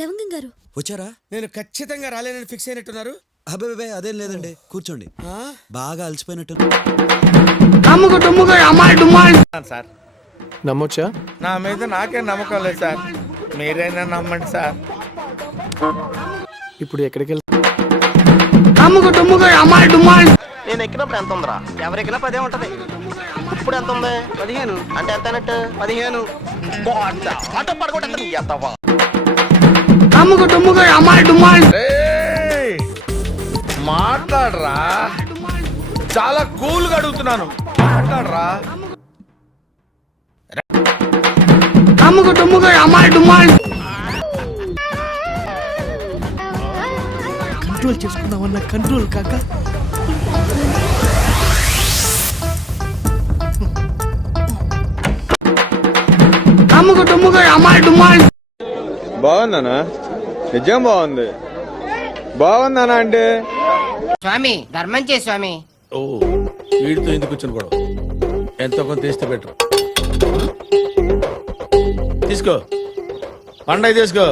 లవంగం గారు వచ్చారా? నేను ఖచ్చితంగా రాలేనని ఫిక్స్ అయినట్టున్నారు. అబ్బాయి అదేం లేదండి, కూర్చోండి. బాగా అలసిపోయినట్టు. సార్ నమ్మొచ్చా? నా మీద నాకే నమ్మకం లేదు సార్, మీరైనా నమ్మండి సార్. ఇప్పుడు ఎక్కడికి వెళ్తా? నేను ఎక్కినప్పుడు ఎంత ఉందిరా? ఎవరెక్కినా 10 ఉంటది. ఇప్పుడు ఎంత ఉంది? 15. అంటే ఎంత అన్నట్టు? 15. ఆటో పడగొట్టండి నీ ఎత్తవా. ఏయ్, మాట్లాడరా, చాలా కూల్గా అడుగుతున్నాను, మాట్లాడరా. కంట్రోల్ చేసుకున్నావన్నా, కంట్రోల్ కాక. బాగుందనా? నిజం బాగుంది. బాగుందనా అంటే స్వామి ధర్మం చే స్వామి. ఓ, వీడితో ఎందుకు వచ్చిన గొడవ? ఎంతో కొంత తీస్తే బెటర్. తీసుకో, పండగ తీసుకో.